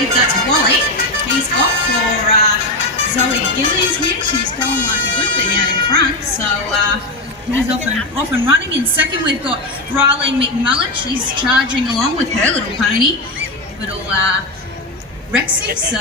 leave that to Wally. He's off for Zoe Gillies here. She's going like a good thing out in front. So he's off and running. In second, we've got Riley McMullen. She's charging along with her little pony, little Rexy. So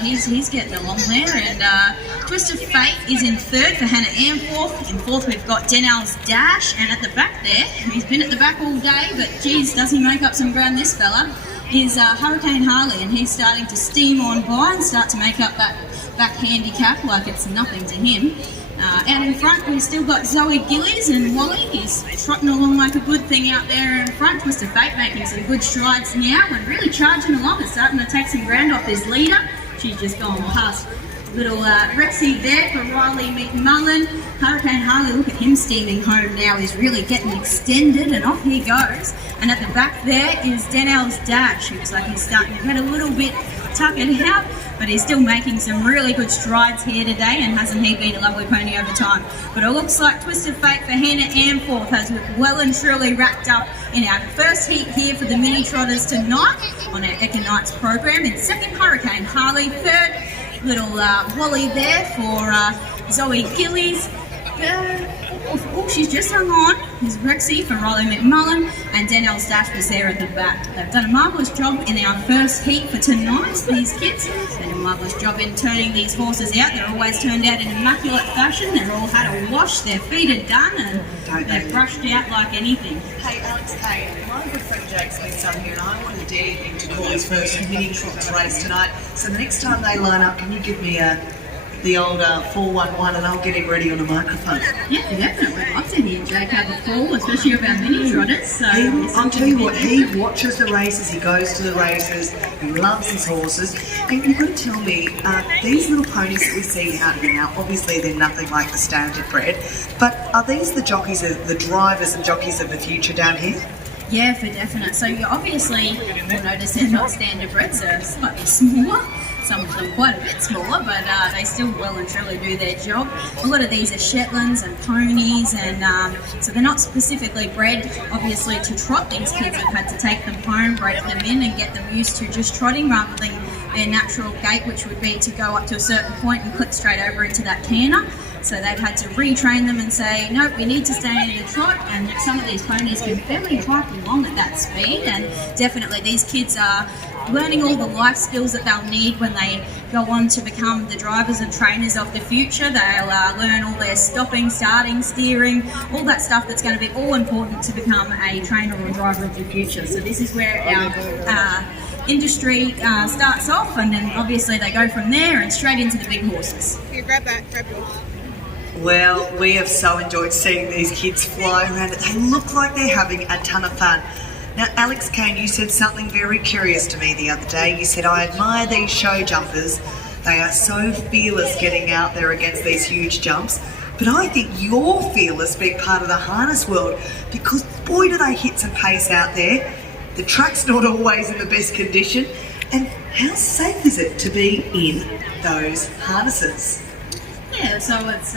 he's getting along there. And Twist of Fate is in third for Hannah Amforth. In fourth, we've got Denell's Dash. And at the back there, he's been at the back all day, but geez, does he make up some ground, this fella, is Hurricane Harley, and he's starting to steam on by and start to make up that back handicap like it's nothing to him. Out in front, we've still got Zoe Gillies and Wally. He's trotting along like a good thing out there in front. Twist of Fate making some good strides now and really charging along and starting to take some ground off his leader. She's just gone past little Rexy there for Riley McMullen. Hurricane Harley, look at him steaming home now. He's really getting extended and off he goes. And at the back there is Denell's Dash. Looks like he's starting to get a little bit tuckered out, but he's still making some really good strides here today, and hasn't he been a lovely pony over time. But it looks like Twist of Fate for Hannah Amforth has well and truly wrapped up in our first heat here for the Mini Trotters tonight on our Ekka Nights program. In second, Hurricane Harley. Third, little Wally there for Zoe Gillies. She's just hung on. There's Rexy for Riley McMullen, and Denell's Dash was there at the back. They've done a marvellous job in our first heat for tonight, these kids. They've done a marvellous job in turning these horses out. They're always turned out in immaculate fashion. They're all had a wash, their feet are done, and they're brushed out like anything. Hey Alex, my good friend Jake's been sat here, and I want to dare him to call his first Mini Trot race tonight. So the next time they line up, can you give me the old 411 and I'll get him ready on a microphone? Yeah, definitely. I'd love to hear Jake have a call, especially about Mini Trotters. So I'll tell you what, he watches the races, he goes to the races, he loves his horses. And you've got to tell me, these little ponies that we see out here now, obviously they're nothing like the standard bred, but are these the jockeys, the drivers and jockeys of the future down here? Yeah, for definite. So you obviously will notice they're not standard breds, they're slightly smaller. Some of them quite a bit smaller, but they still well and truly do their job. A lot of these are Shetlands and ponies, and so they're not specifically bred, obviously, to trot. These kids have had to take them home, break them in, and get them used to just trotting rather than their natural gait, which would be to go up to a certain point and click straight over into that canter. So they've had to retrain them and say, nope, we need to stay in the trot, and some of these ponies can fairly hike along at that speed, and definitely these kids are learning all the life skills that they'll need when they go on to become the drivers and trainers of the future. They'll learn all their stopping, starting, steering, all that stuff that's going to be all important to become a trainer or driver of the future. So this is where our industry starts off, and then obviously they go from there and straight into the big horses. Here, grab that, grab yours. Well, we have so enjoyed seeing these kids fly around. They look like they're having a ton of fun. Now, Alex Kane, you said something very curious to me the other day. You said, I admire these show jumpers. They are so fearless getting out there against these huge jumps. But I think you're fearless being part of the harness world, because boy, do they hit some pace out there. The track's not always in the best condition. And how safe is it to be in those harnesses? Yeah, so it's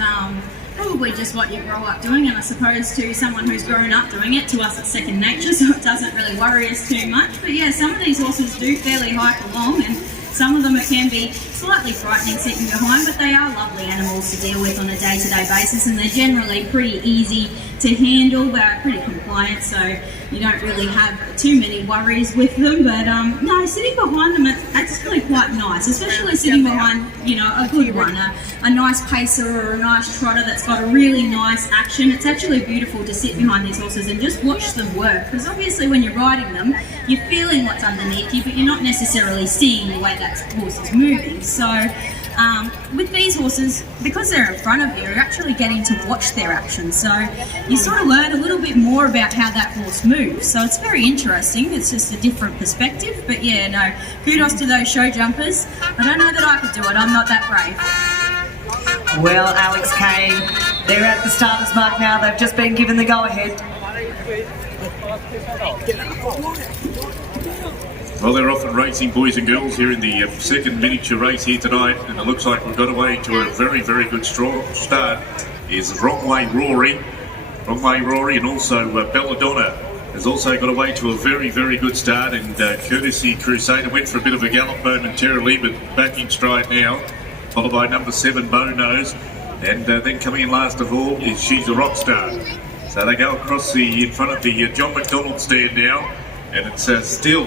probably just what you grow up doing, and I suppose to someone who's grown up doing it, to us it's second nature, so it doesn't really worry us too much. But yeah, some of these horses do fairly hike along, and some of them it can be slightly frightening sitting behind, but they are lovely animals to deal with on a day-to-day basis, and they're generally pretty easy to handle. They're pretty compliant, so you don't really have too many worries with them. But no, sitting behind them, it's really quite nice, especially sitting behind, you know, a good one, a nice pacer or a nice trotter that's got a really nice action. It's actually beautiful to sit behind these horses and just watch them work, because obviously when you're riding them, you're feeling what's underneath you, but you're not necessarily seeing the way that horse is moving. So with these horses, because they're in front of you, you're actually getting to watch their actions. So you sort of learn a little bit more about how that horse moves. So it's very interesting. It's just a different perspective. But yeah, no, kudos to those show jumpers. I don't know that I could do it. I'm not that brave. Well, Alex Kane, they're at the starter's mark now. They've just been given the go-ahead. Well, they're off and racing, boys and girls, here in the second miniature race here tonight, and it looks like we've got away to a very, very good strong start. Is Wrong Way Rory, and also Belladonna has also got away to a very, very good start, and Courtesy Crusader went for a bit of a gallop momentarily, but back in stride now, followed by number 7, Bow Nose, and then coming in last of all is She's a Rock Star. So they go across in front of the John McDonald stand now, and it's still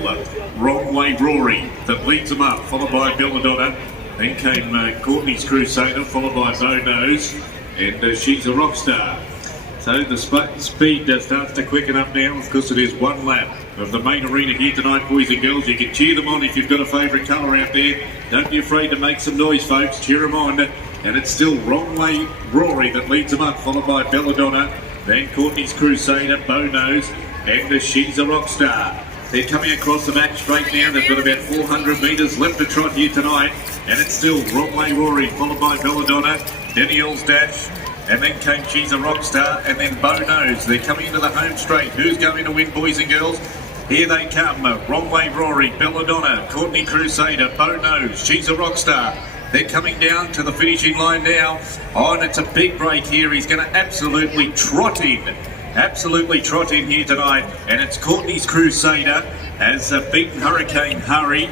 Wrong Way Rory that leads them up, followed by Belladonna. Then came Courtney's Crusader, followed by Bow Nose, and She's a Rock Star. So the speed starts to quicken up now. Of course, it is one lap of the main arena here tonight, boys and girls. You can cheer them on if you've got a favourite colour out there. Don't be afraid to make some noise, folks. Cheer them on. And it's still Wrong Way Rory that leads them up, followed by Belladonna, then Courtney's Crusader, Bow Nose, and She's a Rock Star. They're coming across the back straight now. They've got about 400 metres left to trot here tonight. And it's still Wrong Way Rory, followed by Belladonna, Danielle's Dash, and then came She's a Rock Star, and then Bow Nose. They're coming into the home straight. Who's going to win, boys and girls? Here they come. Wrong Way Rory, Belladonna, Courtney Crusader, Bow Nose, She's a Rock Star. They're coming down to the finishing line now. Oh, and it's a big break here. He's going to absolutely trot in here tonight. And it's Courtney's Crusader has beaten Hurricane Hurry,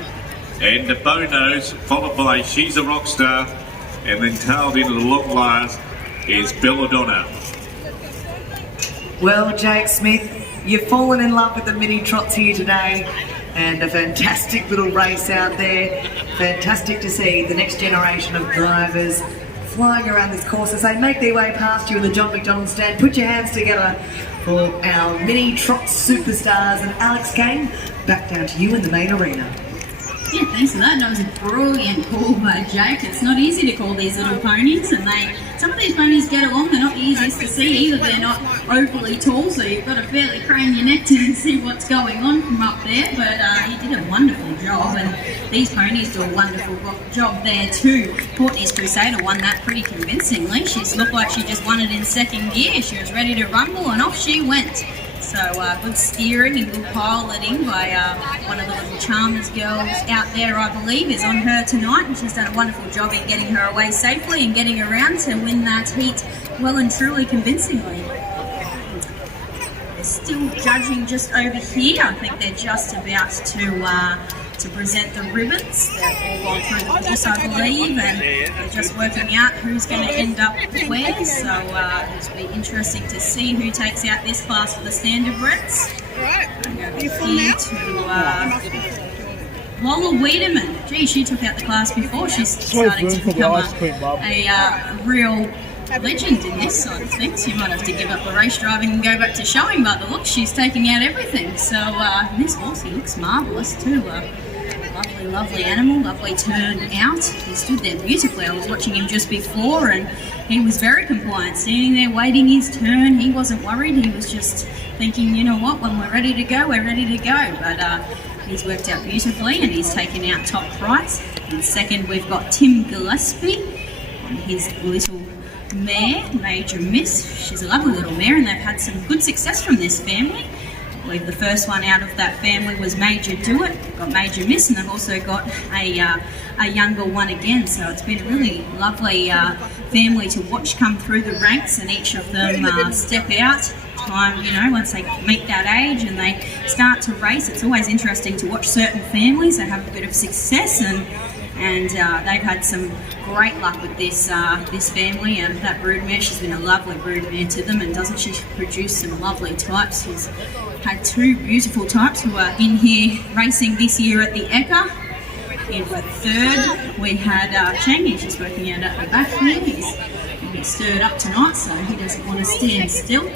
and Bow Nose, followed by She's a Rock Star, and then tailed into the long last is Belladonna. Well, Jake Smith, you've fallen in love with the mini trots here today, and a fantastic little race out there. Fantastic to see the next generation of drivers flying around this course as they make their way past you in the John McDonald stand. Put your hands together for our mini trot superstars, and Alex Kane, back down to you in the main arena. Yeah, thanks for that. That was a brilliant call by Jake. It's not easy to call these little ponies, and some of these ponies get along. They're not the easiest to see either. They're not overly tall, so you've got to fairly crane your neck to see what's going on from up there. But he did a wonderful job, and these ponies do a wonderful job there too. Courtney's Crusader won that pretty convincingly. She's looked like she just won it in second gear. She was ready to rumble, and off she went. So good steering and good piloting by one of the little Chalmers girls out there, I believe, is on her tonight, and she's done a wonderful job in getting her away safely and getting around to win that heat well and truly convincingly. They're still judging just over here. I think they're just about to present the ribbons. They're all gone through the course, I believe, and they're just working out who's going to end up where. So it'll be interesting to see who takes out this class for the standard breds. I'm going here to Lola Wiedemann. Gee, she took out the class before. She's starting to become a real legend in this side of things. You might have to give up the race driving and go back to showing, but look, she's taking out everything. So this horse, he looks marvellous too. Lovely, lovely animal, lovely turn out. He stood there beautifully. I was watching him just before, and he was very compliant, standing there waiting his turn. He wasn't worried. He was just thinking, you know what, when we're ready to go, we're ready to go. But he's worked out beautifully, and he's taken out top prize. In second, we've got Tim Gillespie on his little mare, Major Miss. She's a lovely little mare, and they've had some good success from this family. I believe the first one out of that family was Major Do It. They've got Major Miss, and they've also got a younger one again. So it's been a really lovely family to watch come through the ranks, and each of them step out. Once they meet that age and they start to race, it's always interesting to watch certain families that have a bit of success, and they've had some great luck with this family, and that broodmare, she's been a lovely broodmare to them, and doesn't she produce some lovely types. She's had two beautiful types who are in here racing this year at the Ekka. In the third, we had Changi. She's working out at the back here. He's stirred up tonight, so he doesn't want to stand still.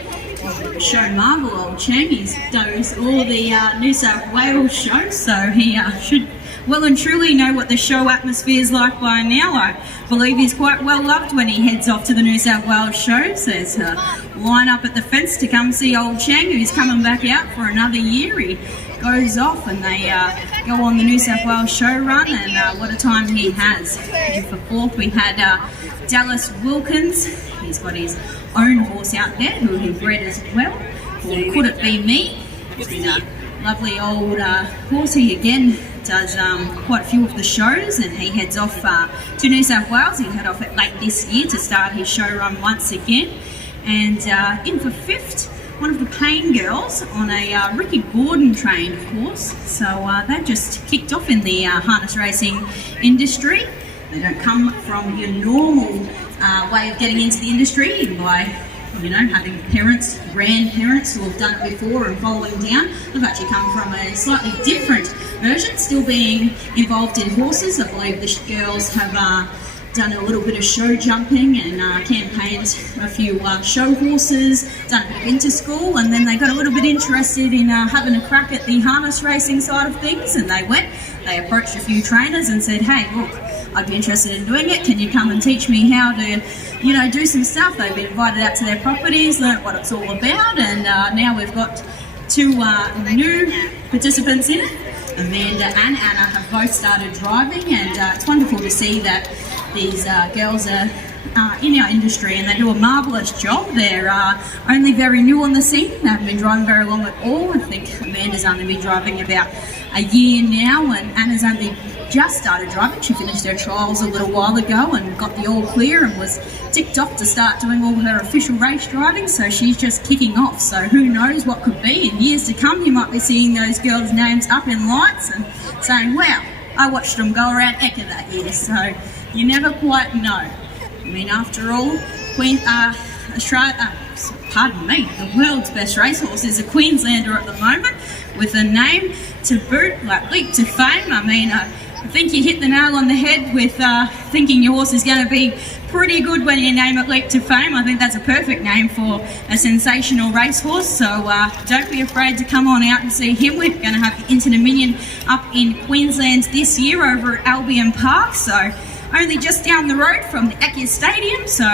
Show Marvel, old Changi's does all the New South Wales shows, so he should well and truly know what the show atmosphere is like by now. I believe he's quite well loved when he heads off to the New South Wales shows. There's a line up at the fence to come see old Chang, who's coming back out for another year. He goes off and they go on the New South Wales show run, and what a time he has. And for fourth, we had Dallas Wilkins. He's got his own horse out there who he bred as well, called Could It Be Me. He's a lovely old horse. He again does quite a few of the shows, and he heads off to New South Wales. He head off late this year to start his show run once again. And in for fifth, one of the Payne girls on a Ricky Gordon trained horse. So they've just kicked off in the harness racing industry. They don't come from your normal way of getting into the industry by, having parents, grandparents who have done it before and following down. They've actually come from a slightly different version, still being involved in horses. I believe the girls have done a little bit of show jumping and campaigned a few show horses, done a bit of inter-school, and then they got a little bit interested in having a crack at the harness racing side of things, and they approached a few trainers and said, hey, look, I'd be interested in doing it. Can you come and teach me how to, do some stuff? They've been invited out to their properties, learnt what it's all about, and now we've got two new participants in it. Amanda and Anna have both started driving, and it's wonderful to see that these girls are in our industry, and they do a marvellous job. They're only very new on the scene. They haven't been driving very long at all. I think Amanda's only been driving about a year now, and Anna's only just started driving. She finished her trials a little while ago and got the all clear and was ticked off to start doing all her official race driving, so she's just kicking off. So who knows what could be in years to come. You might be seeing those girls' names up in lights and saying, wow, I watched them go around Ekka that year. So you never quite know. I mean, after all, the world's best racehorse is a Queenslander at the moment, with a name to boot, like leap to fame. I mean, I think you hit the nail on the head with thinking your horse is going to be pretty good when you name it Leap to Fame. I think that's a perfect name for a sensational racehorse, so don't be afraid to come on out and see him. We're going to have the Inter-Dominion up in Queensland this year over at Albion Park, so only just down the road from the Ekka Stadium, so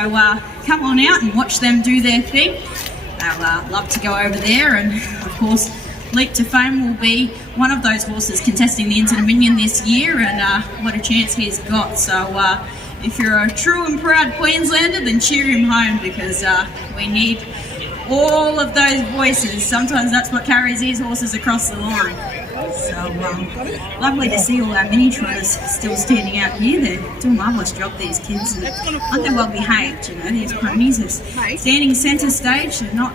come on out and watch them do their thing. They'll love to go over there, and of course Leap to Fame will be one of those horses contesting the Inter-Dominion this year, and what a chance he's got. So if you're a true and proud Queenslander, then cheer him home, because we need all of those voices. Sometimes that's what carries these horses across the line. So lovely to see all our mini trotters still standing out here. They're doing a marvellous job, these kids. Aren't they well behaved? These ponies are standing centre stage. They're not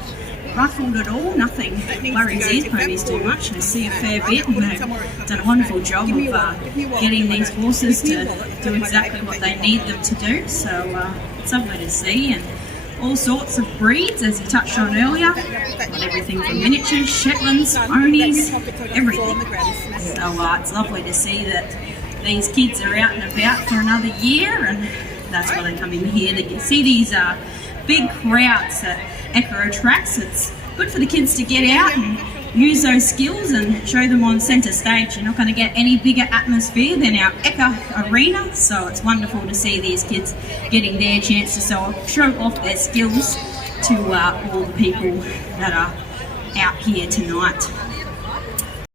ruffled at all. Nothing worries these ponies too much. I see a fair bit, and they've done a wonderful job of getting these horses to do exactly what they need them to do. So it's lovely to see, and all sorts of breeds, as you touched on earlier. Got everything from miniatures, Shetlands, ponies, everything. So it's lovely to see that these kids are out and about for another year, and that's why they come in here. That you see these big crowds that Ekka attracts. It's good for the kids to get out and use those skills and show them on centre stage. You're not going to get any bigger atmosphere than our Ekka arena, so it's wonderful to see these kids getting their chance to show off their skills to all the people that are out here tonight.